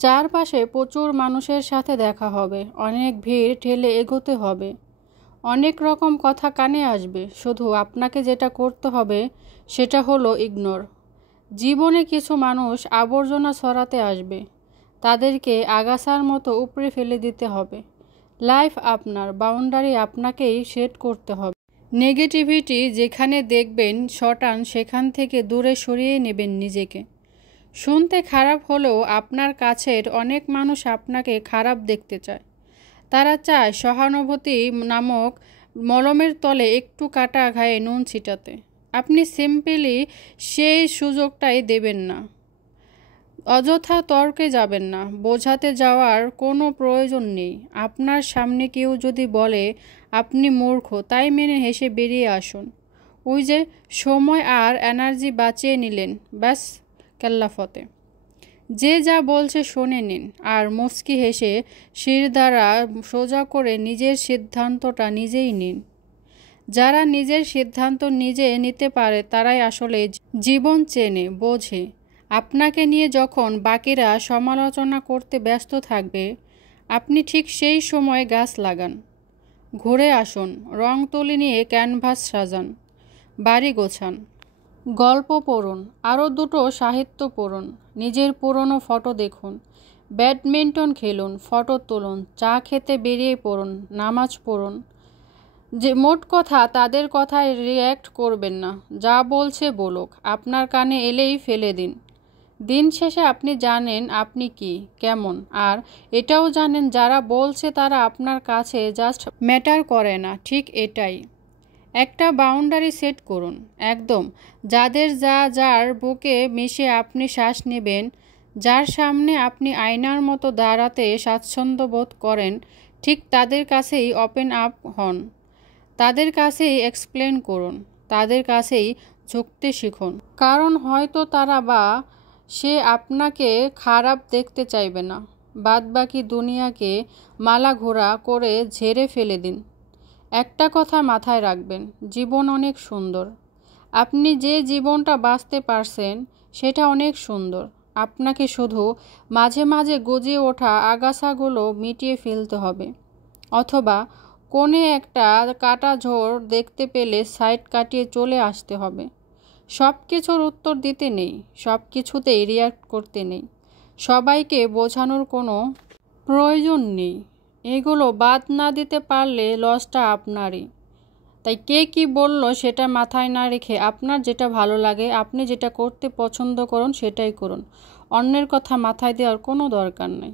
চারপাশে প্রচুর মানুষের সাথে দেখা হবে, অনেক ভিড় ঠেলে এগোতে হবে, অনেক রকম কথা কানে আসবে। শুধু আপনাকে যেটা করতে হবে সেটা হলো ইগনোর। জীবনে কিছু মানুষ আবর্জনা ছড়াতে আসবে, তাদেরকে আগাছার মতো উপড়ে ফেলে দিতে হবে। লাইফ আপনার, বাউন্ডারি আপনাকেই সেট করতে হবে। নেগেটিভিটি যেখানে দেখবেন শটান সেখান থেকে দূরে সরিয়ে নেবেন নিজেকে। শুনতে খারাপ হলেও আপনার কাছের অনেক মানুষ আপনাকে খারাপ দেখতে চায়। তারা চায় সহানুভূতি নামক মলমের তলে একটু কাটা ঘায়ে নুন ছিটাতে। আপনি সিম্পলি সেই সুযোগটাই দেবেন না। অযথা তর্কে যাবেন না, বোঝাতে যাওয়ার কোনো প্রয়োজন নেই। আপনার সামনে কেউ যদি বলে আপনি মূর্খ, তাই মেনে হেসে বেরিয়ে আসুন। ওই যে সময় আর এনার্জি বাঁচিয়ে নিলেন, ব্যাস কেল্লাফতে। যে যা বলছে শুনে নিন আর মুচকি হেসে শিরদাঁড়া সোজা করে নিজের সিদ্ধান্তটা নিজেই নিন। যারা নিজের সিদ্ধান্ত নিজে নিতে পারে তারাই আসলে জীবন চেনে, বোঝে। আপনাকে নিয়ে যখন বাকিরা সমালোচনা করতে ব্যস্ত থাকবে, আপনি ঠিক সেই সময় গাছ লাগান, ঘুরে আসুন, রং তুলি নিয়ে ক্যানভাস সাজান, বাড়ি গোছান, গল্প পড়ুন, আরও দুটো সাহিত্য পড়ুন, নিজের পুরনো ফটো দেখুন, ব্যাডমিন্টন খেলুন, ফটো তুলুন, চা খেতে বেরিয়ে পড়ুন, নামাজ পড়ুন। যে মোট কথা, তাদের কথায় রিয়্যাক্ট করবেন না। যা বলছে বলুক, আপনার কানে এলেই ফেলে দিন। দিন শেষে আপনি জানেন আপনি কি, কেমন, আর এটাও জানেন যারা বলছে তারা আপনার কাছে জাস্ট ম্যাটার করে না। ঠিক এটাই। একটা বাউন্ডারি সেট করুন, একদম। যাদের যার বুকে মিশে আপনি শ্বাস নেবেন, যার সামনে আপনি আয়নার মতো দাঁড়াতে স্বাচ্ছন্দ্য বোধ করেন, ঠিক তাদের কাছেই ওপেন আপ হন, তাদের কাছেই এক্সপ্লেন করুন, তাদের কাছেই ঝুঁকতে শিখুন। কারণ হয়তো তারা বা সে আপনাকে খারাপ দেখতে চাইবে না। বাদবাকি দুনিয়াকে মালা ঘোরা করে ঝেড়ে ফেলে দিন। একটা কথা মাথায় রাখবেন, জীবন অনেক সুন্দর। আপনি যে জীবনটা বাঁচতে পারছেন সেটা অনেক সুন্দর। আপনাকে শুধু মাঝে মাঝে গজিয়ে ওঠা আগাছাগুলো মিটিয়ে ফেলতে হবে, অথবা কোণে একটা কাটা ঝোড় দেখতে পেলে সাইড কাটিয়ে চলে আসতে হবে। সব কিছুর উত্তর দিতে নেই, সব কিছুতেই রিয়্যাক্ট করতে নেই, সবাইকে বোঝানোর কোনো প্রয়োজন নেই। এগুলো বাদ না দিতে পারলে লসটা আপনারই। তাই কে কি বলল সেটা মাথায় না রেখে আপনার যেটা ভালো লাগে, আপনি যেটা করতে পছন্দ করুন সেটাই করুন। অন্যের কথা মাথায় দেওয়ার কোনো দরকার নেই।